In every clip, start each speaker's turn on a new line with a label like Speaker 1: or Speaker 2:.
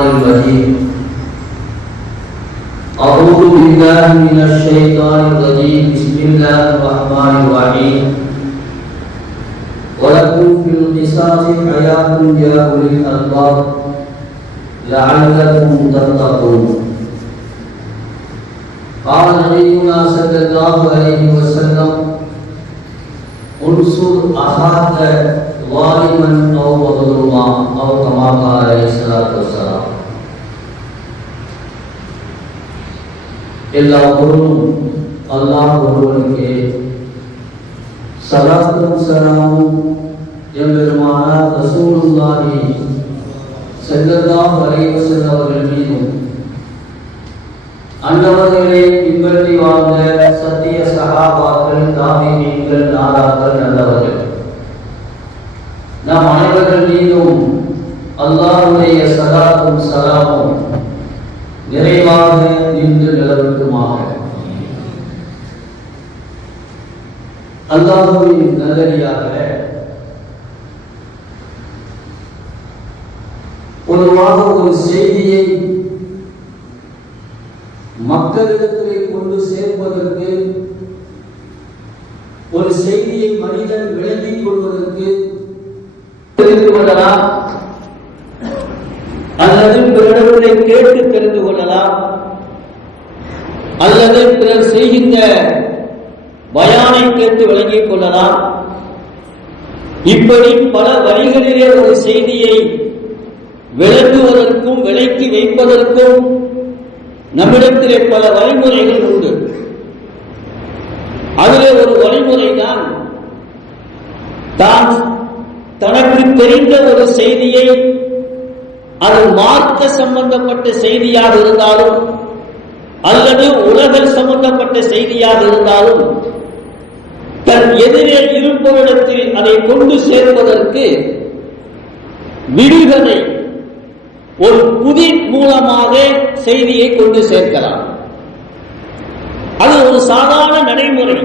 Speaker 1: الرجيم. أعوذ بالله من الشيطان الرجيم. بسم الله الرحمن الرحيم. ولكم في القصاص حياة يا أولي الألباب لعلكم تتقون. قال نبينا صلى الله عليه وسلم انصر أخاك ظالما أو مظلوما أو كما قال عليه الصلاة والسلام. எல்லா பொருளும் அல்லாஹ் ஒருவனுக்கே. சலாத்தும் சலாமும் எம்பெருமானார் ரசூலுல்லாஹி ஸல்லல்லாஹு அலைஹி செல்லவர்கள் மீதும். அன்னவர்களை பின்பற்றி வாழ்ந்த சத்திய சகாபாக்கள் தாபிமீன்கள் நாதாக்கள் நல்லவர்கள். நம் அனைவர்கள் மீதும் அல்லாஹுடைய சலாத்தும் சலாமும் நிறைவாக இன்று நிலவட்டுமாக. அல்லாஹுவின் நல்லடியாக பொதுவாக ஒரு செய்தியை மக்களிடத்திலே கொண்டு சேர்ப்பதற்கு ஒரு செய்தியை மனிதன் விளங்கிக் கொள்வதற்கு தெரிந்து கொள்ளலாம் அல்லது பிறரிடத்திலே கேட்டு தெரிந்து கொள்ளலாம். அல்லது பிறர் செய்கின்ற பயானை கேட்டு விளங்கிக் கொள்ளலாம். இப்படி பல வழிகளிலே ஒரு செய்தியை விளங்குவதற்கும் விலைக்கு வைப்பதற்கும் நம்மிடத்திலே பல வழிமுறைகள் உண்டு. அதிலே ஒரு வழிமுறை தான் தான் தனக்கு தெரிந்த ஒரு செய்தியை அது மார்க்க சம்பந்தப்பட்ட செய்தியாக இருந்தாலும் அல்லது உலகில் சம்பந்தப்பட்ட செய்தியாக இருந்தாலும் தன் எதிரே இருப்பவரிடத்தில் அதை கொண்டு சேர்ப்பதற்கு விடுகதை ஒரு புதி மூலமாக செய்தியை கொண்டு சேர்க்கலாம். அது ஒரு சாதாரண நடைமுறை.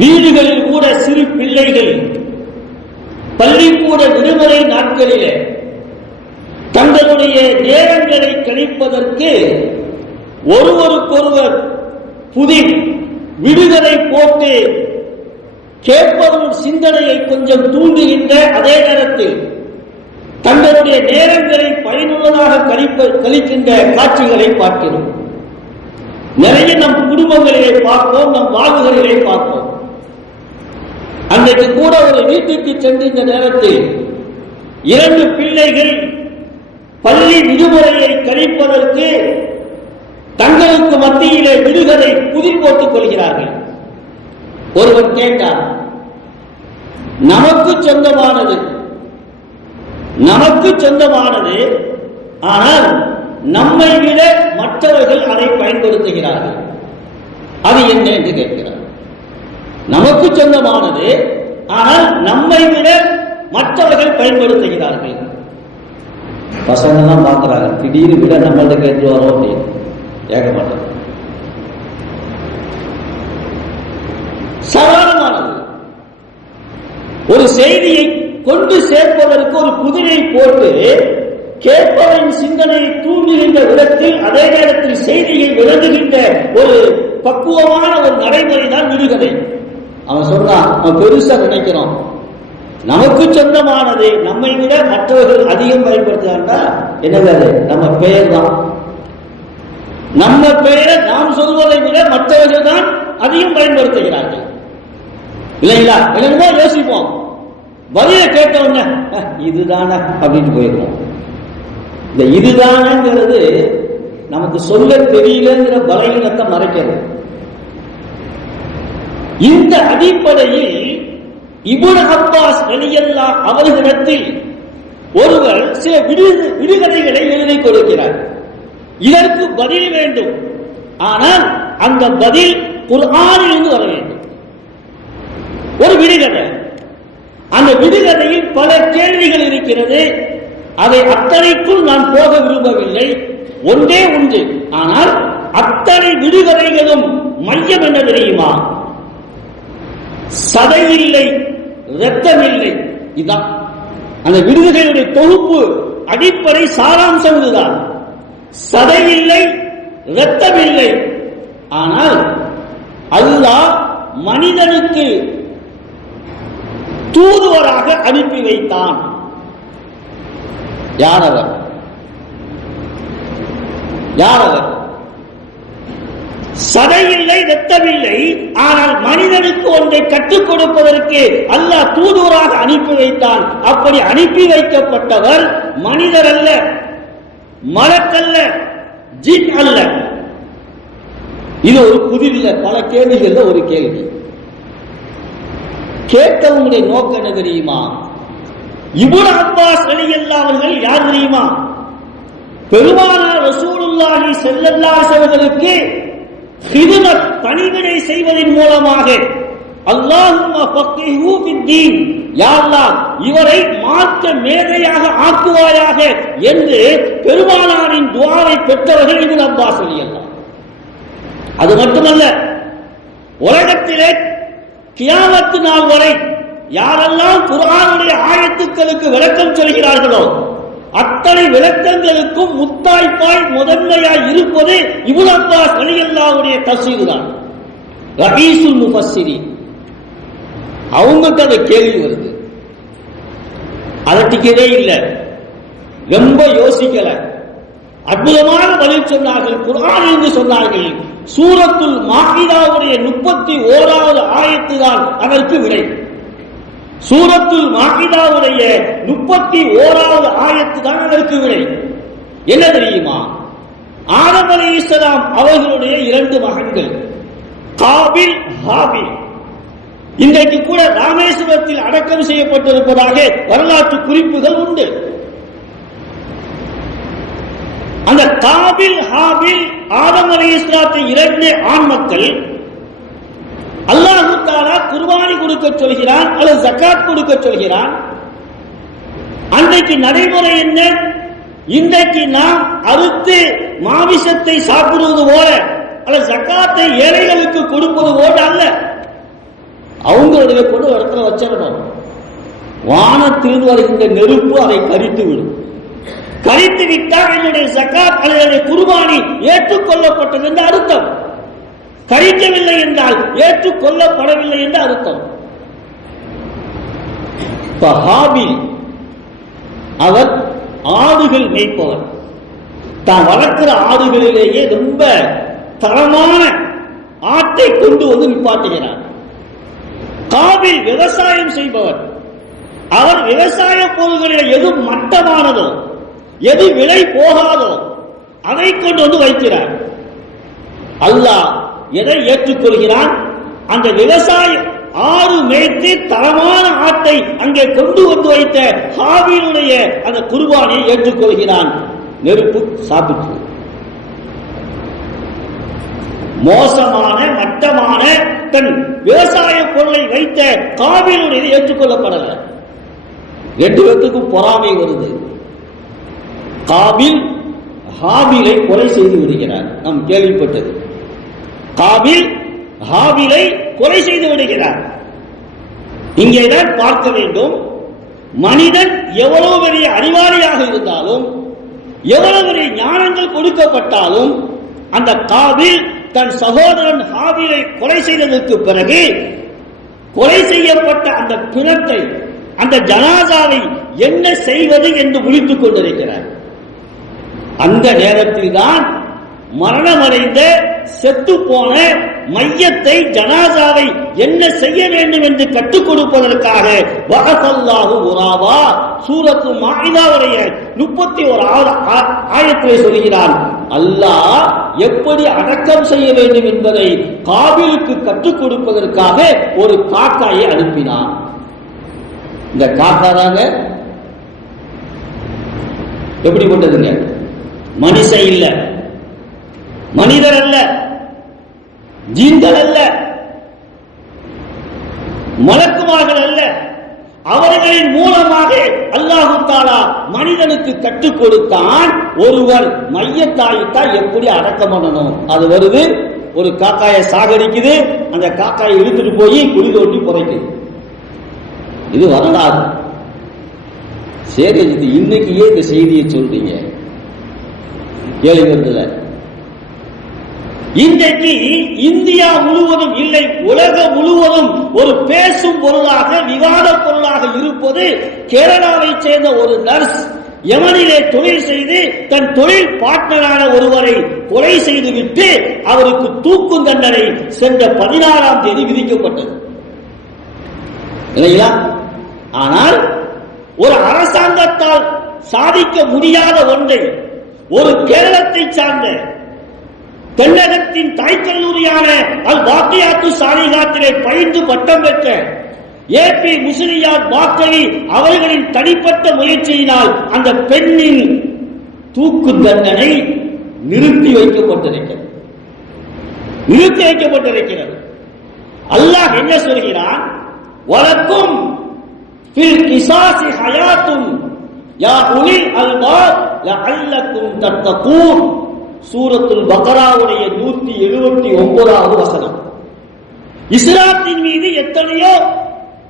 Speaker 1: வீடுகளில் கூட சிறு பிள்ளைகள் பள்ளிக்கூட விடுமுறை நாட்களிலே தங்களுடைய நேரங்களை கழிப்பதற்கு ஒருவருக்கொருவர் புதி விடுதலை போட்டு கேட்பவரும் சிந்தனையை கொஞ்சம் தூண்டுகின்ற அதே நேரத்தில் தங்களுடைய நேரங்களை பயனுள்ளதாக கழிப்ப கழிக்கின்ற காட்சிகளை பார்க்கிறோம். நிறைய நம் குடும்பங்களிலே பார்ப்போம் நம் வாழ்வுகளிலே பார்ப்போம். அன்றைக்கு கூட ஒரு வீட்டுக்கு சென்ற இந்த நேரத்தில் இரண்டு பிள்ளைகள் பள்ளி விடுமுறையை கழிப்பதற்கு தங்களுக்கு மத்தியிலே விடுகதை புதி போட்டுக் கொள்கிறார்கள். ஒருவன் கேட்டார் நமக்கு சொந்தமானது. நமக்கு சொந்தமானது ஆனால் நம்மை விட மற்றவர்கள் அதை பயன்படுத்துகிறார்கள். அது என்ன என்று கேட்கிறார். நமக்கு சொந்தமானது ஆனால் நம்மை விட மற்றவர்கள் பயன்படுத்துகிறார்கள். பசங்க தான் பார்க்குறாங்க திடீர்னு விட நம்மள்ட்ட கேட்டு வரோம் அப்படின்னு. கேட்க மாட்டோம் சவாலமானது ஒரு செய்தியை கொண்டு சேர்ப்பதற்கு ஒரு குதிரை போட்டு கேட்பவரின் சிந்தனையை தூண்டுகின்ற விதத்தில் அதே நேரத்தில் செய்தியை விளங்குகின்ற ஒரு பக்குவமான ஒரு நடைமுறை தான் விடுகதை. அவன் சொன்னான் அவன் பெருசா நினைக்கிறோம் நமக்கு சொந்தமானது நம்மை விட மற்றவர்கள் அதிகம் பயன்படுத்துறாங்கன்னா என்னது அது? நம்ம பெயர் தான் நம்ம பெயரை நாம் சொல்வதை விட மற்றவர்கள் தான் அதிகம் பயன்படுத்துகிறார்கள். இல்லைங்களா? இல்லைன்னா யோசிப்போம். பதில கேட்டவன உடனே அப்படின்னு போயிடுவோம் இந்த இதுதானங்கிறது நமக்கு சொல்ல தெரியலங்கிற பலகீனத்தை மறைக்கிறது. இந்த அடிப்படையில் இபுன் அப்பாஸ் வெளியல்லா அவர்களிடத்தில் ஒருவர் சில விடு விடுகதைகளை எழுதி கொடுக்கிறார். இதற்கு பதில் வேண்டும். ஆனால் அந்த பதில் குர்ஆனிலிருந்து வர வேண்டும். ஒரு விடுகதை. அந்த விடுகதையில் பல கேள்விகள் இருக்கிறது. அதை அத்தனைக்குள் நான் போக விரும்பவில்லை. ஒன்றே உண்டு ஆனால் அத்தனை விடுகதைகளும் மையம் என்ன தெரியுமா? சதையில்லை ரத்தம் இல்லை இதுதான் அந்த விடுதலையுடைய தொகுப்பு அடிப்படை சாராம்சம் இதுதான். சதை இல்லை இரத்தமில்லை. ஆனால் அல்லாஹ் மனிதனுக்கு தூதுவராக அனுப்பி வைத்தான். யார் அவர்? யார் அவர்? சதையில்லை ரத்தமில்லை ஆனால் மனிதனுக்கு ஒன்றை கற்றுக் கொடுப்பதற்கு அல்லாஹ் தூதுவராக அனுப்பி வைத்தான். அப்படி அனுப்பி வைக்கப்பட்டவர் மனிதர் அல்ல மலக்கல்ல ஜின் அல்ல. இது ஒரு புதிதில்ல பல கேள்விகள்ல ஒரு கேள்வி. கேட்டவங்களுடைய நோக்கம் என்ன தெரியுமா? இபுன் அப்பாஸ் அலி அல்லாவர்கள் யார் தெரியுமா? பெருமானார் ரசூலுல்லாஹி ஸல்லல்லாஹு அலைஹி ஹிதுமத் பணிவிடை செய்வதன் மூலமாக இவரை மாற்ற மேதையாக ஆக்குவாயாக என்று பெருமானாரின் துவாரை பெற்றவர்கள் இப்னு அப்பாஸ் அது மட்டுமல்ல உலகத்திலே கியாமத்து நாள் வரை யாரெல்லாம் குரானுடைய ஆயத்துக்களுக்கு விளக்கம் சொல்கிறார்களோ அத்தனை விளக்கங்களுக்கும் முத்தாய்ப்பாய் முதன்மையாய் இருப்பது இப்னு அப்பாஸ் ரலியல்லாஹுடைய தஃசீர் தான் ரபீசுல் முஃபஸ்ஸிரி அவங்களுக்கு அந்த கேள்வி வருது. அதட்டிக்கவே இல்லை. ரொம்ப யோசிக்கல. அற்புதமான பதில் சொன்னார்கள். குரான் என்று சொன்னார்கள். சூரத்துல் மாஹிதாவுடைய முப்பத்தி ஓராவது ஆயத்து தான் அதற்கு விடை. சூரத்துல் மாஹிதாவுடைய முப்பத்தி ஓராவது ஆயத்து தான் அதற்கு என்ன தெரியுமா? ஆதம் அலைஹிஸ்ஸலாம் அவர்களுடைய இரண்டு மகன்கள் காபில் ஹாபில். இன்றைக்கு கூட ராமேஸ்வரத்தில் அடக்கம் செய்யப்பட்டிருப்பதாக வரலாற்று குறிப்புகள் உண்டு. அந்த காபில் ஹாபில் ஆதம் அலி இஸ்லாத்தை இரண்டு ஆண் மக்கள் அல்லாஹு தாலா குர்பானி கொடுக்க சொல்கிறான் அல்லது ஜக்காத் கொடுக்க சொல்கிறான். அன்றைக்கு நடைமுறை என்ன? இன்றைக்கு நாம் அறுத்து மாமிசத்தை சாப்பிடுவது போல அல்ல ஜக்காத்தை ஏழைகளுக்கு கொடுப்பது போல அல்ல. அவங்களுடைய கொண்டு இடத்துல வச்சிடணும். வானத்தில் வருகின்ற நெருப்பு அதை கரித்து விடும். கரித்து விட்டால் என்னுடைய ஜக்காத் அல்லது குர்பானி ஏற்றுக்கொள்ளப்பட்டது என்று அர்த்தம். கரிக்கவில்லை என்றால் ஏற்றுக்கொள்ளப்படவில்லை என்று அர்த்தம். ஹாபில் அவர் ஆடுகள் மேய்ப்பவர். தான் வளர்க்கிற ஆடுகளிலேயே ரொம்ப தரமான ஆட்டை கொண்டு வந்து நிப்பாட்டுகிறார். காபில் விவசாயம் செய்பவர். அவர் விவசாய பொருள்களில் எது மட்டமானதோ எது விலை போகாதோ அதை கொண்டு வந்து வைக்கிறார். அல்லாஹ் எதை ஏற்றுக்கொள்கிறான்? அந்த விவசாயம் ஆறு மேய்த்து தரமான ஆட்டை அங்கே கொண்டு வந்து வைத்த ஹாபிலுடைய அந்த குர்பானை ஏற்றுக்கொள்கிறான். நெருப்பு சாப்பிட்டு. மோசமான மட்டமான தன் விவசாய பொருளை வைத்த காவியினுடைய ஏற்றுக்கொள்ளப்படல. ரெண்டு பேத்துக்கும் பொறாமை வருது. காபில் ஹாபிலை கொலை செய்து விடுகிறார். நாம் கேள்விப்பட்டது. காபில் ஹாபிலை கொலை செய்து விடுகிறார். இங்கேதான் பார்க்க வேண்டும் மனிதன் எவ்வளவு பெரிய அறிவாளியாக இருந்தாலும் எவ்வளவு பெரிய ஞானங்கள் கொடுக்கப்பட்டாலும் அந்த காபில் தன் சகோதரன் ஹாபிலை கொலை செய்ததற்கு பிறகு கொலை செய்யப்பட்ட அந்த பிணத்தை அந்த ஜனாதாவை என்ன செய்வது என்று முடித்துக் கொண்டிருக்கிறார். அந்த நேரத்தில் தான் மரணமடைந்த செத்து போன மையத்தை ஜனாசாவை என்ன செய்ய வேண்டும் என்று கற்றுக் கொடுப்பதற்காக வகசல்லாஹு உராவா சூரத்து மாயிதாவுடைய முப்பத்தி ஒரு ஆயத்திலே சொல்கிறான் அல்லாஹ் எப்படி அடக்கம் செய்ய வேண்டும் என்பதை காபிலுக்கு கற்றுக் கொடுப்பதற்காக ஒரு காக்காயை அனுப்பினான். இந்த காக்கா தாங்க? எப்படிப்பட்டதுங்க? மனுஷன் இல்லை. மனிதர் அல்ல ஜீன்கள் அல்ல மலக்குமார்கள் அல்ல அவர்களின் மூலமாக அல்லாஹு தாலா மனிதனுக்கு கற்றுக் கொடுத்தான். ஒருவர் மையத்தாயிட்டா எப்படி அடக்கம் பண்ணணும்? அது வருது ஒரு காக்காயை சாகடிக்குது அந்த காக்காயை இழுத்துட்டு போய் குழி தோட்டி புதைக்குது. இது வரலாறு. சரி இது இன்னைக்கு ஏன் இந்த செய்தியை சொல்றீங்க? கேள்வி இன்றைக்கு இந்தியா முழுவதும் இல்லை உலகம் முழுவதும் ஒரு பேசும் பொருளாக விவாத பொருளாக இருப்பது கேரளாவை சேர்ந்த ஒரு நர்ஸ் யமனிலே தொழில் செய்து தன் தொழில் பார்ட்னரான ஒருவரை கொலை செய்துவிட்டு அவருக்கு தூக்கும் தண்டனை சென்ற பதினாறாம் தேதி விதிக்கப்பட்டது. இல்லைங்களா? ஆனால் ஒரு அரசாங்கத்தால் சாதிக்க முடியாத ஒன்றை ஒரு கேரளத்தை சார்ந்த தென்னகத்தின் தாய்க்கல்லூரியான அல் பாக்கியாத்து சாலிகாத்திலே பயின்று பட்டம் பெற்ற ஏ பி முஸ்லியார் பாக்கவி அவர்களின் தனிப்பட்ட முயற்சியினால் அந்த பெண்ணின் தூக்கு தண்டனை நிறுத்தி வைக்கப்பட்டிருக்கிறது. நிறுத்தி வைக்கப்பட்டிருக்கிறது. அல்லாஹ் என்ன சொல்கிறான்? வழக்கும் கிசாசி ஹயாத்தும் யா உலில் அல்பாப் லஅல்லக்கும் தத்தகூன். சூரத்துல் பக்ராவுடைய நூத்தி எழுபத்தி ஒன்பதாவது வசனம். இஸ்லாத்தின் மீது எத்தனையோ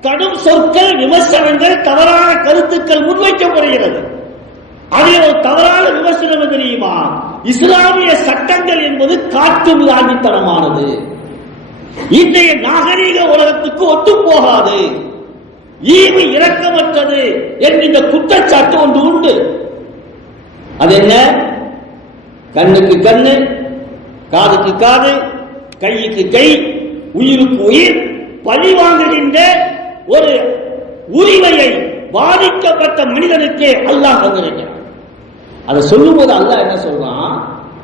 Speaker 1: கடும் சொற்கள் விமர்சனங்கள் தவறான கருத்துக்கள் முன்வைக்கப்படுகிறது. அதில் ஒரு தவறான விமர்சனம் தெரியுமா? இஸ்லாமிய சட்டங்கள் என்பது காற்று மிராண்டித்தனமானது. இன்றைய நாகரீக உலகத்துக்கு ஒத்து போகாது. ஈவு இரக்கமற்றது என்கின்ற குற்றச்சாட்டு ஒன்று உண்டு. அது என்ன கண்ணுக்கு கண்ணு காதுக்கு காது கைக்கு கை உயிருக்கு உயிர் பழி வாங்குகின்ற ஒரு உரிமையை பாதிக்கப்பட்ட மனிதனுக்கே அல்லாஹ் தந்திருக்கிறான். அதை சொல்லும்போது அல்லாஹ் என்ன சொல்றான்?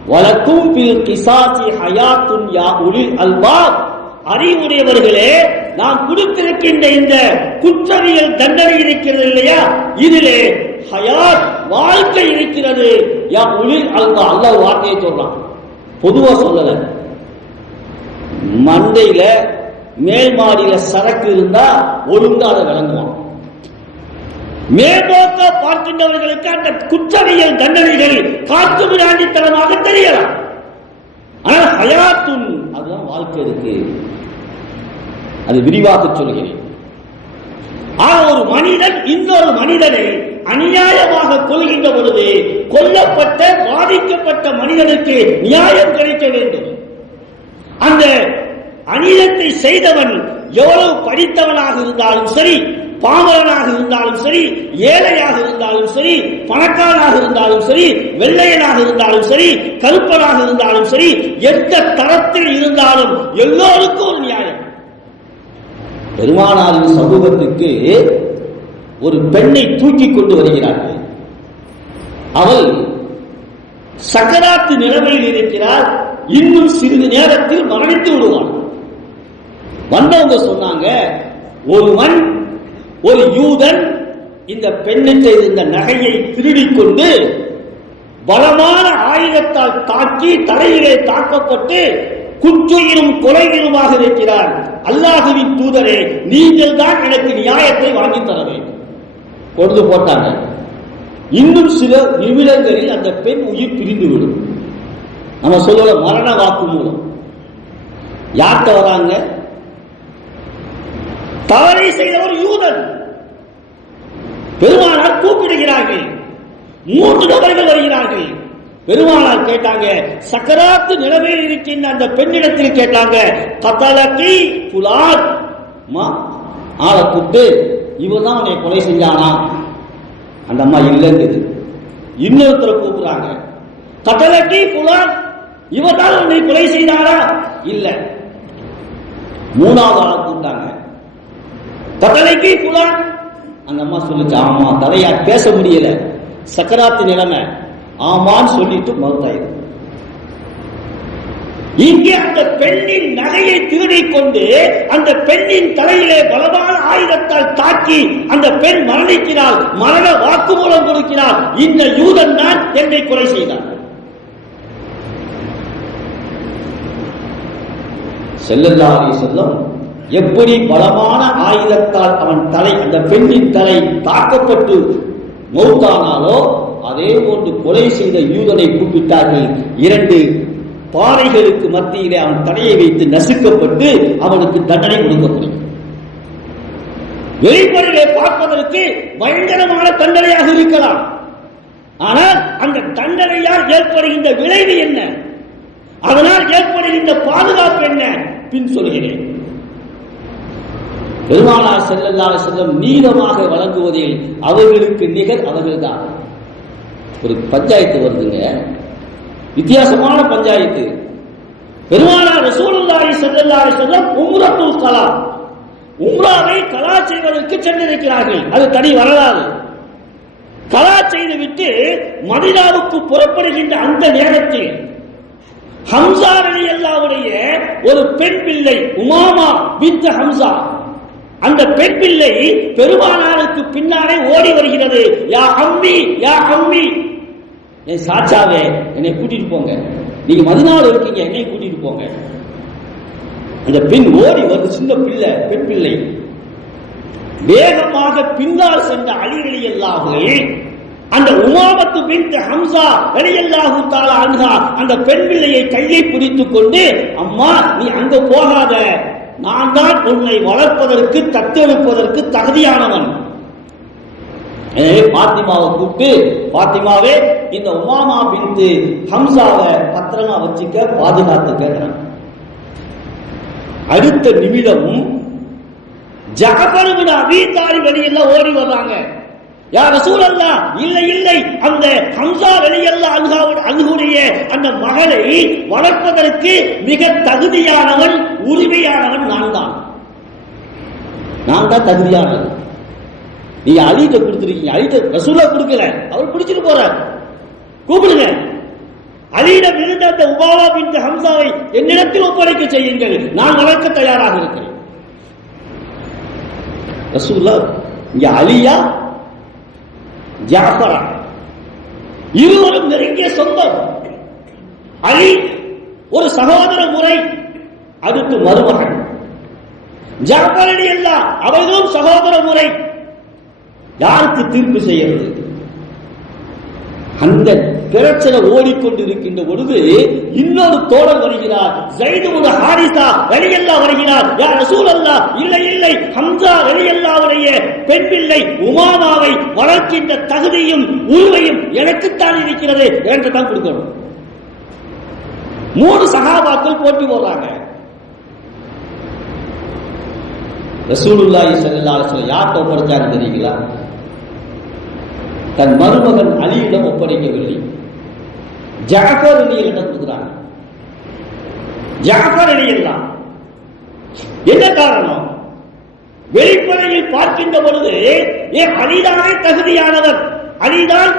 Speaker 1: வலக்கும் பில் கிசாசி ஹயாத்துன் யா உலில் அல்பாப். அறிவுடையவர்களே நாம் கொடுத்திருக்கின்ற இந்த குற்றவியல் தண்டனை இருக்கிறது இல்லையா? இதிலே ஹயாத் வாழ்க்கை இருக்கிறது. யா உலில் அல்பா அல்லாஹ் வார்த்தையை சொல்றான். பொதுவா சொல்லல. மண்டையில மேல் மாடியில சரக்கு இருந்தா ஒழுங்கா அதை விளங்குவான். மேம்போக்க பார்க்கின்றவர்களுக்கு அந்த குற்றவியல் தண்டனைகள் காத்து பிராண்டித்தனமாக தெரியலாம். ஆனால் ஹயாத்துன் அதுதான் வாழ்க்கை இருக்கு. அது விரிவாக சொல்கிறேன். ஆக ஒரு மனிதன் இன்னொரு மனிதனை அநியாயமாக கொள்கின்ற பொழுது கொல்லப்பட்ட பாதிக்கப்பட்ட மனிதனுக்கு நியாயம் கிடைக்க வேண்டும். அந்த அநீதத்தை செய்தவன் எவ்வளவு படித்தவனாக இருந்தாலும் சரி பாமரனாக இருந்தாலும் சரி ஏழையாக இருந்தாலும் சரி பணக்காரனாக இருந்தாலும் சரி வெள்ளையனாக இருந்தாலும் சரி கருப்பனாக இருந்தாலும் சரி எந்த தரத்தில் இருந்தாலும் எல்லோருக்கும் ஒரு நியாயம். பெருமானாரின் சமூகத்துக்கு ஒரு பெண்ணை தூக்கி கொண்டு வருகிறார்கள். அவள் சக்கராத்து நிலைமையில் இருக்கிறார் இன்னும் சிறிது நேரத்தில் மரணித்து விடுவான் வந்தவங்க சொன்னாங்க ஒரு மண் ஒரு யூதன் இந்த பெண்ணிட்ட இருந்த நகையை திருடிக் கொண்டு பலமான ஆயுதத்தால் தாக்கி தலையிலே தாக்கப்பட்டு குற்றுயிரும் கொலைகளுமாக இருக்கிறார். அல்லாஹுவின் தூதரே நீங்கள் தான் எனக்கு நியாயத்தை வாங்கி தர வேண்டும். கொண்டு போட்டாங்க. இன்னும் சில நிமிடங்களில் அந்த பெண் உயிர் பிரிந்துவிடும். நம்ம சொல்லுவோம் மரண வாக்கு மூலம். யார்கிட்ட வராங்க? தவறை செய்தவர் யூதன். பெருமானார் கூப்பிடுகிறார்கள். மூன்று நபர்கள் வருகிறார்கள். பெருமானார் கேட்டாங்க சக்கராத்து நிலைமையில் இருக்கின்ற அந்த பெண்ணிடத்தில் கேட்டாங்க கத்தலக்கி புலார். மா ஆளை கூப்பிட்டு இவன் தான் உன்னை கொலை செஞ்சானா? அந்த அம்மா இல்லைங்குது இன்னொருத்தரை கூப்பிடுறாங்க. கட்டளைக்கு புலாத் இவன் தான் உன்னை கொலை செய்தாரா? இல்ல. மூணாவது ஆளை கூப்பிட்டாங்க. கட்டளைக்கு புலான். அந்த அம்மா சொல்லுச்சு ஆமா தலையா பேச முடியல. சக்கராத்து நிலைமை. ஆமான்னு சொல்லிட்டு மறுத்தாயிருக்கு இங்கே அந்த பெண்ணின் நகையை திருடிக் கொண்டு அந்த பெண்ணின் தலையிலே பலமான ஆயுதத்தால் தாக்கி அந்த பெண் மரணிக்கிறாள் மரண வாக்குமூலம் கொடுக்கிறாள். இந்த யூதன் தான் என்னை கொலை செய்தார். செல்லல்லாரி செல்லம் எப்படி பலமான ஆயுதத்தால் அவன் தலை அந்த பெண்ணின் தலை தாக்கப்பட்டு மௌத்தானாலோ அதே போன்று கொலை செய்த யூதனை கூப்பிட்டார்கள். இரண்டு பாறைகளுக்கு மத்தியிலே அவன் தடையை வைத்து நசுக்கப்பட்டு அவனுக்கு தண்டனை கொடுக்கப்படும். வெளிப்படையிலே பார்ப்பதற்கு பயங்கரமான தண்டனையாக இருக்கலாம். ஆனால் அந்த தண்டனையால் ஏற்படுகின்ற விளைவு என்ன? அதனால் ஏற்படுகின்ற பாதுகாப்பு என்ன? பின் சொல்கிறேன். பெருமானார் செல்லல்லாத செல்லும் நீளமாக வழங்குவதில் அவர்களுக்கு நிகர் அவர்கள் தான் ஒரு பஞ்சாயத்து வருதுங்க. வித்தியாசமான பஞ்சாயத்து. பெருமானார் ரசூலுல்லாஹி ஸல்லல்லாஹு அலைஹி வஸல்லம் உம்ரத்துல் கலா. உம்ராவை கலா செய்வதற்கு சென்றிருக்கிறார்கள். அது தனி வரலாறு. கலா செய்து விட்டு மதினாவுக்கு புறப்படுகின்ற அந்த நேரத்தில் ஹம்சா அலி அல்லாவுடைய ஒரு பெண் பிள்ளை உமாமா வித் ஹம்சா. அந்த பெண் பிள்ளை பெருமானாருக்கு பின்னாலே ஓடி வருகிறது. யா அம்மி யா அம்மி. என் சாச்சாவே என்னை கூட்டிட்டு போங்க. நீங்க மறுநாள் இருக்கீங்க என்னை கூட்டிட்டு போங்க. அந்த பெண் ஓடி வந்து சின்ன பிள்ளை பெண் பிள்ளை. வேகமாக பின்னால் சென்ற அலிகளி அல்லாஹே அந்த உமாமத்து பின் ஹம்சா வெளியல்லாஹு தாலா அன்ஹா அந்த பெண் பிள்ளையை கையை பிடித்து கொண்டு அம்மா நீ அங்க போகாத. நான் தான் உன்னை வளர்ப்பதற்கு தத்தெடுப்பதற்கு தகுதியானவன். எனவே பாத்திமாவை கூப்பிட்டு பாத்திமாவே இந்த உமாமா பின்து ஹம்சாவை பத்திரமா வச்சுக்க பாதுகாத்து பாதுகாத்துக்க அடுத்த நிமிடமும் ஜகபருவின் அபீதாரி அபீ வெளியெல்லாம் ஓடி வர்றாங்க. யார் சூழல்லா இல்லை இல்லை அந்த ஹம்சா வெளியெல்லாம் அன்ஹாவுடைய அன்ஹுடைய அந்த மகளை வளர்ப்பதற்கு மிக தகுதியானவன் உரிமையானவன் நான் தான். நான் தான் தகுதியானவன். நீங்க அழிட்ட கொடுத்துருக்கீங்க அழிட்ட ரசூலா கொடுக்கல. அவர் பிடிச்சிட்டு போறார். கூப்பிடுங்க. அலியிடம் இருந்த அந்த உபாலா பின் ஹம்சாவை என்னிடத்தில் ஒப்படைக்க செய்யுங்கள். நான் வளர்க்க தயாராக இருக்கிறேன். ரசூல்லா இங்க அலியா ஜாஃபரா இருவரும் நெருங்கிய சொந்தம். அலி ஒரு சகோதர முறை அடுத்து மருமகன். ஜாஃபர் அலி அல்ல அவர்களும் சகோதர முறை. யாருக்கு தீர்ப்பு செய்யறது? அந்த பிரச்சனை ஓடிக்கொண்டிருக்கின்ற பொழுது இன்னொரு தோழர் வருகிறார். ஜைது ஒரு ஹாரிசா வெளியல்லா வருகிறார். யார் ரசூல் அல்லா இல்லை இல்லை. ஹம்சா வெளியல்லாவுடைய பெண் பிள்ளை உமாமாவை வளர்க்கின்ற தகுதியும் உரிமையும் எனக்குத்தான் இருக்கிறது என்று தான் கொடுக்கணும். மூணு சகாபாக்கள் போட்டி போடுறாங்க. ரசூலுல்லாஹி ஸல்லல்லாஹு அலைஹி வஸல்லம் யார்கிட்ட ஒப்படைச்சாங்க தெரியுங்களா? தன் மருமகன் அலியிடம் ஒப்படைக்கவில்லை. ஜாஃபர் அலியிடம் கொடுக்குறாங்க ஜாஃபர் அலி எல்லாம். என்ன காரணம்? வெளிப்படையில் பார்க்கின்ற பொழுது ஏன் அலிதானே தகுதியானவர். அலிதான்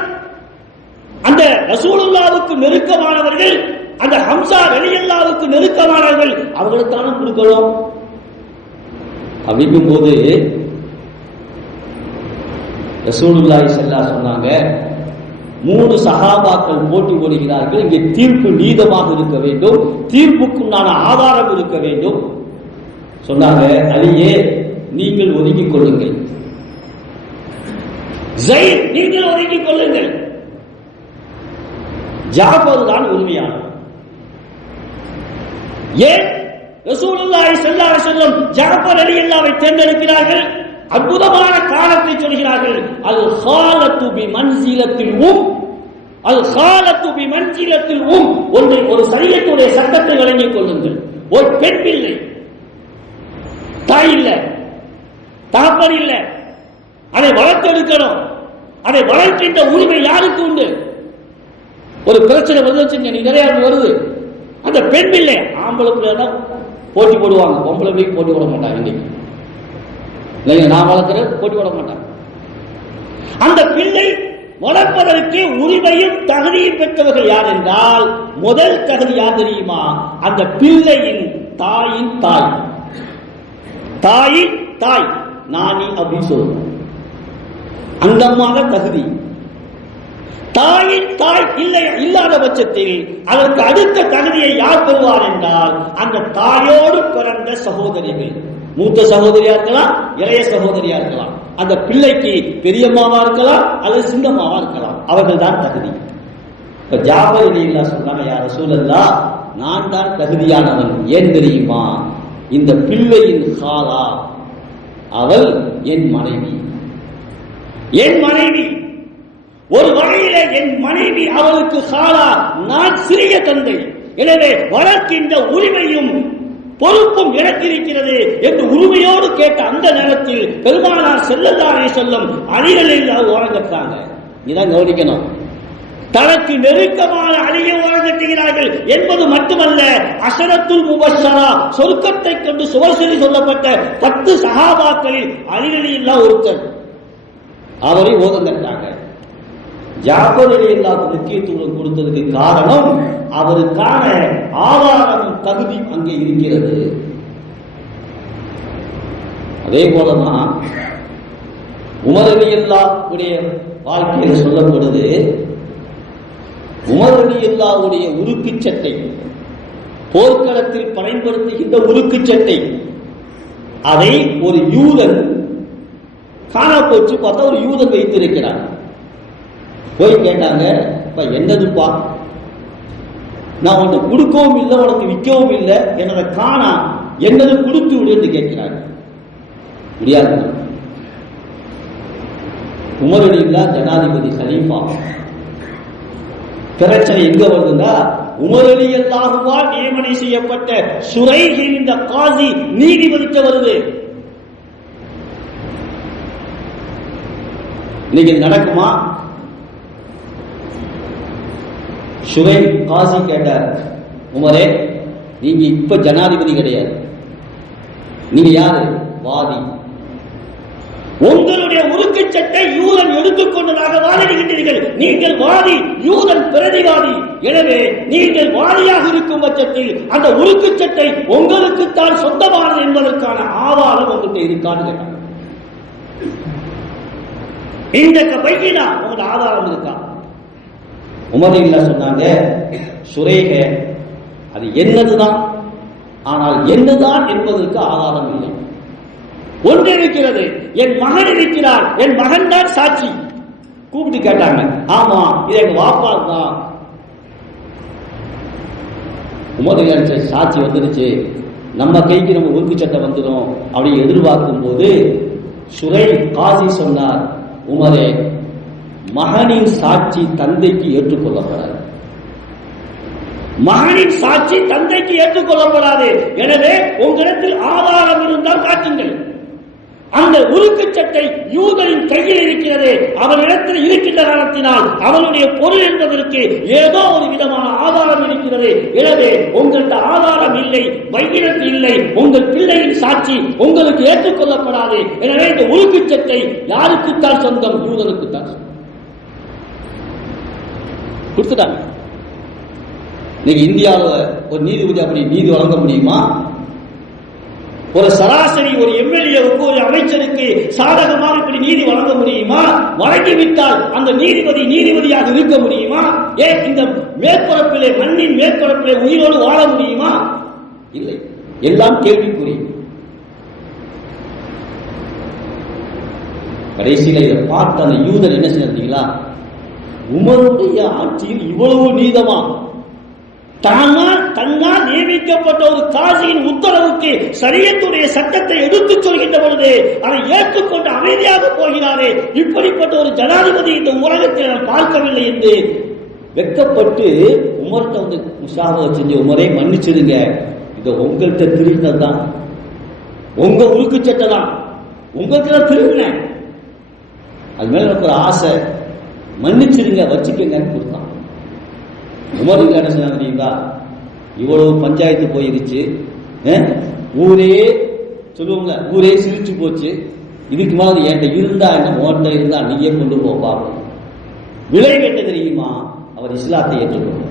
Speaker 1: அந்த ரசூலுல்லாவுக்கு நெருக்கமானவர்கள் அந்த ஹம்சா வெளியல்லாவுக்கு நெருக்கமானவர்கள். அவர்களுக்கான கொடுக்கணும் அப்படிங்கும் போது ரசூலுல்லாஹி செல்லா சொன்னாங்க மூணு சகாபாக்கள் போட்டி போடுகிறார்கள் இங்கே தீர்ப்பு நீதமாக இருக்க வேண்டும் தீர்ப்புக்குண்டான ஆதாரம் இருக்க வேண்டும். சொன்னாங்க அலியே நீங்கள் ஒதுங்கிக் கொள்ளுங்கள். நீங்கள் ஒதுங்கிக் கொள்ளுங்கள். ஜாபர் தான் உரிமையானவர் ஏன்? ரசூலுல்லாஹி ஸல்லல்லாஹு அலைஹி வஸல்லம் ஜாஃபர் ரலியல்லாஹு தேர்ந்தெடுக்கிறார்கள். அற்புதமான காலத்தை சொல்கிறார்கள். அது ஹாலத்து பி மன்சிலத்தில் உம். அது ஹாலத்து பி மன்சிலத்தில் உம். ஒன்றை ஒரு சரியத்துடைய சட்டத்தை வழங்கிக் கொள்ளுங்கள். ஒரு பெண் பிள்ளை தாய் இல்லை. தகப்பன் இல்லை. அதை வளர்த்தெடுக்கணும். அதை வளர்க்கின்ற உரிமை யாருக்கு உண்டு? ஒரு பிரச்சனை வருது நிறைய வருது. அந்த பெண் இல்லை. ஆம்பளை பிள்ளை தான் போட்டி போடுவாங்க. பொம்பளை பிள்ளைக்கு போட்டி போட மாட்டாங்க இன்னைக்கு. இல்லைங்க நான் வளர்க்கிறேன் போட்டி போட மாட்டாங்க அந்த பிள்ளை வளர்ப்பதற்கு உரிமையும் தகுதியும் பெற்றவர்கள் யார் என்றால் முதல் தகுதி யார் தெரியுமா? அந்த பிள்ளையின் தாயின் தாய். தாயின் தாய். நானி அப்படின்னு சொல்லுவோம். அந்த அம்மா தகுதி. தாயின் தாய் இல்லை இல்லாத பட்சத்தில் அதற்கு அடுத்த தகுதியை யார் பெறுவார் என்றால் அந்த தாயோடு பிறந்த சகோதரிகள். மூத்த சகோதரியா இருக்கலாம் இளைய சகோதரியா இருக்கலாம். அந்த பிள்ளைக்கு பெரியம்மாவா இருக்கலாம் அல்லது சிங்கம்மாவா இருக்கலாம். அவர்கள் தான் தகுதி. இப்ப ஜாபர் இலையில்லா சொன்னாங்க யார சூழல்லா நான் தான் தகுதியானவன். ஏன் தெரியுமா? இந்த பிள்ளையின் காலா அவள் என் மனைவி. என் மனைவி. ஒரு வகையில என் மனைவி அவளுக்கு காலா நான் சிறிய தந்தை. எனவே வளர்க்கின்ற உரிமையும் பொறுப்பும் இழக்கிருக்கிறது என்று உரிமையோடு கேட்ட அந்த நேரத்தில் பெருமானார் செல்லல்லாரே சொல்லும் அணிகளில் ஓரங்கட்டாங்க இதான் கவனிக்கணும் தனக்கு நெருக்கமான அழிய ஓரங்கட்டுகிறார்கள் என்பது மட்டுமல்ல அசரத்துல் முபஷரா சொர்க்கத்தை கொண்டு சுவர்சலி சொல்லப்பட்ட பத்து சகாபாக்களில் அணிகளில் ஒருத்தர். அவரை ஓதங்கட்டாங்க ஜாபர் இல்லாத முக்கியத்துவம் கொடுத்ததுக்கு காரணம் அவருக்கான ஆதாரம் தகுதி அங்கே இருக்கிறது. அதே போலதான் உமரவி அலியல்லாவுடைய வாழ்க்கையில் சொல்லப்படுது உமரவி அலியல்லாவுடைய உருக்குச் சட்டை போர்க்களத்தில் பயன்படுத்துகின்ற உருக்குச் சட்டை அதை ஒரு யூதன் காணா போச்சு பார்த்தா ஒரு யூதன் வைத்திருக்கிறார் போய் கேட்டாங்க "அப்பா, என்னதுப்பா? நான் உனக்கு கொடுக்கவும் இல்லை உனக்கு விற்கவும் இல்லை என்னோட காணா என்னது கொடுத்து விடு என்று கேட்கிறாங்க முடியாது. உமரடியில்லா ஜனாதிபதி சலீஃபா. பிரச்சனை எங்க வருதுன்னா உமரடி எல்லாருவால் நியமனம் செய்யப்பட்ட சுரை இந்த காசி நீதிபதிக்க வருது. இன்னைக்கு நடக்குமா? சுவை காசி கேட்டார். உமரே நீங்க இப்ப ஜனாதிபதி கிடையாது. நீங்க யாரு? வாதி. உங்களுடைய உருக்கு சட்டை யூதன் எடுத்துக்கொண்டதாக வாதிடுகின்றீர்கள். நீங்கள் வாதி யூதன் பிரதிவாதி. எனவே நீங்கள் வாதியாக இருக்கும் பட்சத்தில் அந்த உருக்கு சட்டை உங்களுக்குத்தான் சொந்தமானது என்பதற்கான ஆதாரம் உங்கள்கிட்ட இருக்கான்னு கேட்டாங்க. இந்த பையினா உங்களோட ஆதாரம் இருக்கா? உமர் இல்ல சொன்னாங்க சுரேக அது என்னதுதான்? ஆனால் என்னதான் என்பதற்கு ஆதாரம் இல்லை. ஒன்று இருக்கிறது என் மகன் இருக்கிறார் என் மகன் தான் சாட்சி. கூப்பிட்டு கேட்டாங்க ஆமா இது எங்க வாப்பா தான். உமது சாட்சி வந்துருச்சு நம்ம கைக்கு நம்ம உறுப்பு சட்டை வந்துடும் அப்படின்னு எதிர்பார்க்கும் போது சுரை காசி சொன்னார் உமரே மகனின் சாட்சி தந்தைக்கு ஏற்றுக்கொள்ளப்படாது. மகனின் சாட்சி தந்தைக்கு ஏற்றுக்கொள்ளப்படாது. எனவே உங்களிடத்தில் ஆதாரம் இருந்தால் காட்டுங்கள். அந்த உருக்கு சட்டை யூதரின் கையில் இருக்கிறது. அவனிடத்தில் இருக்கின்ற காரணத்தினால் அவனுடைய பொருள் என்பதற்கு ஏதோ ஒரு விதமான ஆதாரம் இருக்கிறது. எனவே உங்கள்கிட்ட ஆதாரம் இல்லை வைகிடத்து இல்லை உங்கள் பிள்ளையின் சாட்சி உங்களுக்கு ஏற்றுக்கொள்ளப்படாது. எனவே இந்த உருக்கு சட்டை யாருக்குத்தான் சொந்தம்? யூதனுக்குத்தான் சொந்தம். கொடுத்துட்டாங்க. இன்னைக்கு இந்தியாவில் ஒரு நீதிபதி அப்படி நீதி வழங்க முடியுமா? ஒரு சராசரி ஒரு எம்எல்ஏவுக்கு ஒரு அமைச்சருக்கு சாதகமாக இப்படி நீதி வழங்க முடியுமா? வழங்கிவிட்டால் அந்த நீதிபதி நீதிபதியாக இருக்க முடியுமா? ஏன் இந்த மேற்பரப்பிலே மண்ணின் மேற்பரப்பிலே உயிரோடு வாழ முடியுமா? இல்லை. எல்லாம் கேள்விக்குறி. கடைசியில் இதை பார்த்து அந்த யூதர் என்ன செஞ்சீங்களா உமருடைய ஆட்சியில் இவ்வளவு நீதமா தானா தன்னால் நியமிக்கப்பட்ட ஒரு காசியின் உத்தரவுக்கு சரியத்துடைய சட்டத்தை எடுத்துச் சொல்கின்ற பொழுது அதை ஏற்றுக்கொண்டு அமைதியாக போகிறாரே. இப்படிப்பட்ட ஒரு ஜனாதிபதி இந்த உலகத்தில் நான் பார்க்கவில்லை என்று வெக்கப்பட்டு உமர்கிட்ட வந்து முஷாபா செஞ்சு உமரே மன்னிச்சிடுங்க. இதை உங்கள்கிட்ட திருடினது தான். உங்க உருக்கு சட்டை தான். உங்கள்கிட்ட தான் திருடினேன் அது மேல எனக்கு ஒரு ஆசை. மன்னிச்சிடுங்க வச்சுக்கங்கன்னு கொடுத்தான். உமருக்கு என்ன சொன்னாங்க தெரியுங்களா? இவ்வளவு பஞ்சாயத்து போயிருச்சு ஊரே சொல்லுவாங்க ஊரே சிரிச்சு போச்சு. இதுக்கு மேல என்கிட்ட இருந்தா என்ன ஓட்ட இருந்தா நீயே கொண்டு போப்பா பாப்போம் விலை கேட்ட தெரியுமா? அவர் இஸ்லாத்தை ஏற்றுக்கொண்டார்.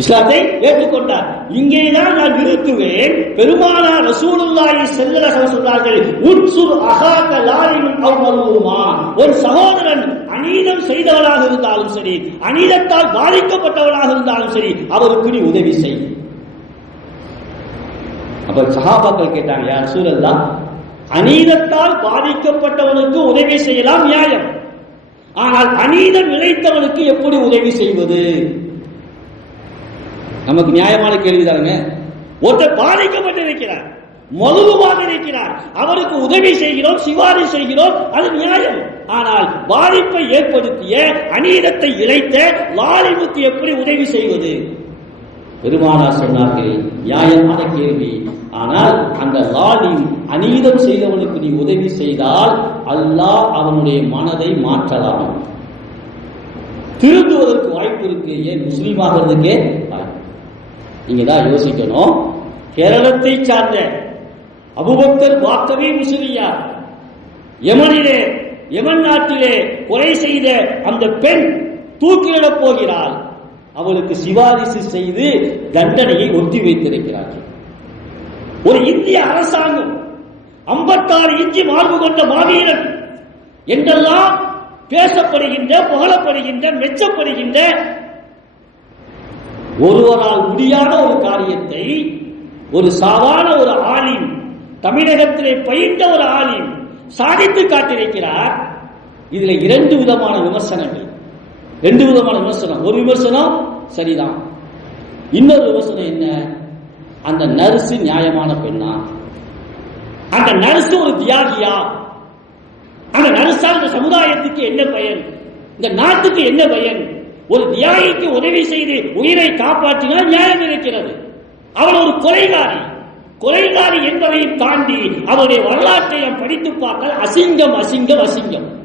Speaker 1: இஸ்லாத்தை ஏற்றுக்கொண்டார். இங்கேதான் நான் நிறுத்துவேன். பெருமானா ரசூலுல்லாஹி ஸல்லல்லாஹு அலைஹி சொன்னார்கள் உன்சுர் அகாக லாரின் அவ் ஒரு சகோதரன் அநீதம் செய்தவனாக இருந்தாலும் சரி அநீதத்தால் பாதிக்கப்பட்டவனாக இருந்தாலும் சரி அவருக்கு நீ உதவி செய். அப்ப சஹாபாக்கள் கேட்டாங்க யார் சூழல்லா அநீதத்தால் பாதிக்கப்பட்டவனுக்கு உதவி செய்யலாம் நியாயம். ஆனால் அநீதம் இழைத்தவனுக்கு எப்படி உதவி செய்வது? நமக்கு நியாயமான கேள்விதானுங்க ஒருத்தர் பாதிக்கப்பட்டிருக்கிறார் மதுவுமாக இருக்கிறார் அவருக்கு உதவி செய்கிறோம் சிவாரி செய்கிறோம் அது நியாயம். ஆனால் பாதிப்பை ஏற்படுத்திய அநீதத்தை இழைத்த லாலிமுத்து எப்படி உதவி செய்வது? பெருமானார் சொன்னார்கள் நியாயமான கேள்வி. ஆனால் அந்த லாலின் அநீதம் செய்தவனுக்கு நீ உதவி செய்தால் அல்லாஹ் அவனுடைய மனதை மாற்றலாம். திருந்துவதற்கு வாய்ப்பு இருக்கு. ஏன்? முஸ்லீம் ஆகிறதுக்கே வாய்ப்பு நீங்கள் தான் யோசிக்கணும். கேரளத்தை சார்ந்த அபுபக்தர் வாக்கவே முஸ்லியார் யமனிலே யமன் நாட்டிலே கொலை செய்த அந்த பெண் தூக்கிலிடப் போகிறாள். அவளுக்கு சிபாரிசு செய்து தண்டனையை ஒத்தி வைத்திருக்கிறார்கள். ஒரு இந்திய அரசாங்கம் ஐம்பத்தாறு இஞ்சி மார்பு கொண்ட மாவீரன் என்றெல்லாம் பேசப்படுகின்ற புகழப்படுகின்ற மெச்சப்படுகின்ற ஒருவரால் முடியாத ஒரு காரியத்தை ஒரு சாதாரண ஒரு ஆலிம் தமிழகத்திலே பயின்ற ஒரு ஆலிம் சாதித்து காட்டியிருக்கிறார். இதுல இரண்டு விதமான விமர்சனங்கள். ரெண்டு விதமான விமர்சனம். ஒரு விமர்சனம் சரிதான். இன்னொரு விமர்சனம் என்ன? அந்த நர்சு நியாயமான பெண்ணா? அந்த நர்சு ஒரு தியாகியா? அந்த நர்சால் இந்த சமுதாயத்துக்கு என்ன பயன்? இந்த நாட்டுக்கு என்ன பயன்? ஒரு நியாயிக்கு உதவி செய்து உயிரை காப்பாற்றினால் நியாயம் இருக்கிறது. அவள் ஒரு கொலைகாரி. கொலைகாரி என்பதையும் தாண்டி அவருடைய வரலாற்றை நாம் படித்து பார்த்தால் அசிங்கம் அசிங்கம் அசிங்கம்.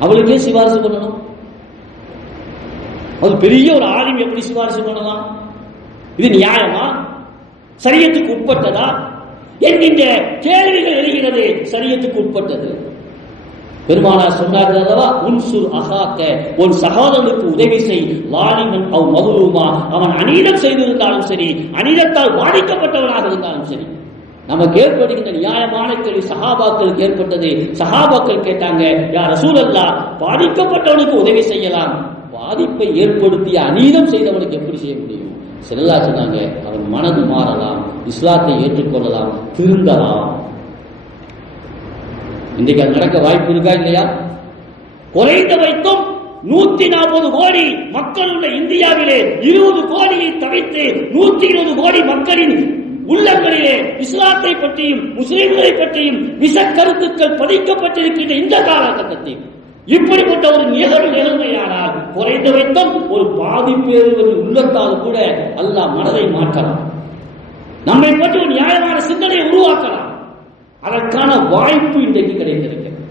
Speaker 1: அவளுக்கே சிபாரிசு பண்ணணும். அது பெரிய ஒரு ஆளும் எப்படி சிபாரிசு பண்ணலாம்? இது நியாயமா? சரியத்துக்கு உட்பட்டதா? என்கின்ற கேள்விகள் எழுகிறது சரியத்துக்கு உட்பட்டது. பெருமானார் சொன்னார்கள் அல்லவா? உன்சுர் அகாக்க உன் சகோதரனுக்கு உதவி செய். லாலிமன் அவ் மதுருமா. அவன் அநீதம் செய்திருந்தாலும் சரி அநீதத்தால் பாதிக்கப்பட்டவனாக இருந்தாலும் சரி. நமக்கு ஏற்படுகின்ற நியாயமான கேள்வி சகாபாக்களுக்கு ஏற்பட்டது. சகாபாக்கள் கேட்டாங்க யார் ரசூலல்லா பாதிக்கப்பட்டவனுக்கு உதவி செய்யலாம். பாதிப்பை ஏற்படுத்திய அநீதம் செய்தவனுக்கு எப்படி செய்ய முடியும்? செல்லா சொன்னாங்க அவன் மனது மாறலாம் இஸ்லாத்தை ஏற்றுக்கொள்ளலாம் திருந்தலாம். இன்றைக்கு அது நடக்க வாய்ப்பு இருக்கா இல்லையா? குறைந்த வைத்தும் நூத்தி நாற்பது கோடி மக்கள் உள்ள இந்தியாவிலே இருபது கோடியை தவிர்த்து நூத்தி இருபது கோடி மக்களின் உள்ளங்களிலே இஸ்லாத்தை பற்றியும் முஸ்லிம்களை பற்றியும் விச கருத்துக்கள் பதிக்கப்பட்டிருக்கின்ற இந்த காலகட்டத்தில் இப்படிப்பட்ட ஒரு நிகழ்வு நிலைமையானால் குறைந்த வைத்தும் ஒரு பாதிப்பேறுவது உள்ளத்தால் கூட அல்லாஹ் மனதை மாற்றலாம். நம்மை பற்றி ஒரு நியாயமான சிந்தனையை உருவாக்கலாம். அதற்கான வாய்ப்பு இன்றைக்கு கிடைத்திருக்கிறது.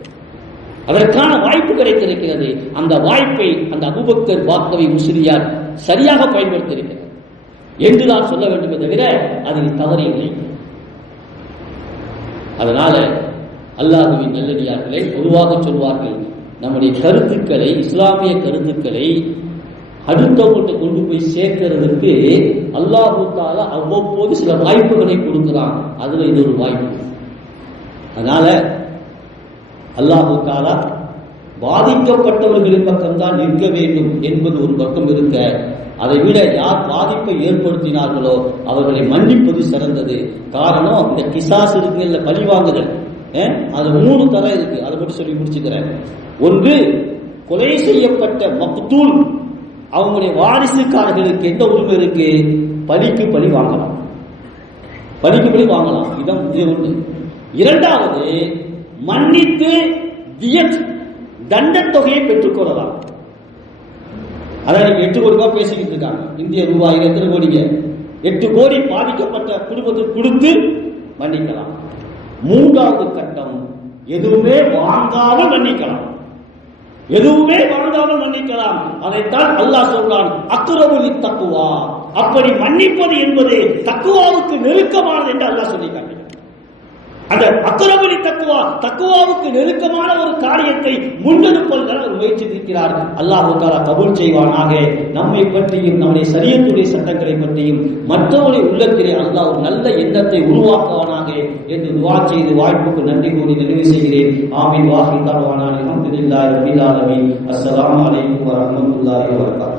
Speaker 1: அதற்கான வாய்ப்பு கிடைத்திருக்கிறது. அந்த வாய்ப்பை அந்த அபுபக்கர் வாக்கவை முஸ்லியார் சரியாக பயன்படுத்தியிருக்கிறார். என்றுதான் சொல்ல வேண்டுமே தவிர அதில் தவறு இல்லை. அதனால அல்லாஹுவின் நல்லடியார்களை பொதுவாக சொல்வார்கள் நம்முடைய கருத்துக்களை இஸ்லாமிய கருத்துக்களை அடுத்தவங்கள்ட்ட கொண்டு போய் சேர்க்கிறதுக்கு அல்லாஹு தாலா அவ்வப்போது சில வாய்ப்புகளை கொடுக்கிறான். அதுல இது ஒரு வாய்ப்பு. அதனால அல்லாஹு தாலா பாதிக்கப்பட்டவர்களின் பக்கம்தான் நிற்க வேண்டும் என்பது ஒரு பக்கம் இருக்க அதை விட யார் பாதிப்பை ஏற்படுத்தினார்களோ அவர்களை மன்னிப்பது சிறந்தது. காரணம் இந்த கிசாஸ் இருக்குல்ல பழிவாங்குதல் அது மூணு தரம் இருக்கு. அதை மட்டும் சொல்லி முடிச்சுக்கிறேன். ஒன்று கொலை செய்யப்பட்ட மக்தூல் அவங்களுடைய வாரிசுக்காரர்களுக்கு எந்த உரிமை இருக்கு? பலிக்கு பழி வாங்கலாம். பலிக்கு பழி வாங்கலாம். இதான் இது ஒன்று. இரண்டாவது மன்னித்து தியத் தொகையை பெற்றுக்கொள்ளலாம். அதாவது எட்டு கோடி ரூபாய் பேசிக்கிட்டு இருக்காங்க. இந்திய ரூபாய் எத்தனை கோடிங்க? எட்டு கோடி பாதிக்கப்பட்ட குடும்பத்துக்கு கொடுத்து மன்னிக்கலாம். மூன்றாவது கட்டம் எதுவுமே வாங்காமல் மன்னிக்கலாம். எதுவுமே வாங்காமல் மன்னிக்கலாம். அதைத்தான் அல்லாஹ் சொல்றான் அக்குரவுலி தக்குவா அப்படி மன்னிப்பது என்பது தக்குவாவுக்கு நெருக்கமானது என்று அல்லாஹ் சொல்லி அந்த அக்குரபலி தக்குவா தக்குவாவுக்கு நெருக்கமான ஒரு காரியத்தை முன்னெடுப்பதற்கு அவர் முயற்சி இருக்கிறார் அல்லாஹு தாலா கபூல் செய்வானாக. நம்மை பற்றியும் நம்முடைய சரியத்துடைய சட்டங்களை பற்றியும் மற்றவருடைய உள்ளத்திலே அல்லாஹ் ஒரு நல்ல எண்ணத்தை உருவாக்குவானாக என்று துவா செய்து வாய்ப்புக்கு நன்றி கூறி நிறைவு செய்கிறேன். ஆமீன். வாஹி தருவானான் அஹமதுல்லாஹி ரபில் ஆலமீன். அஸ்ஸலாமு அலைக்கும் வரஹ்மத்துல்லாஹி வபரகாத்துஹு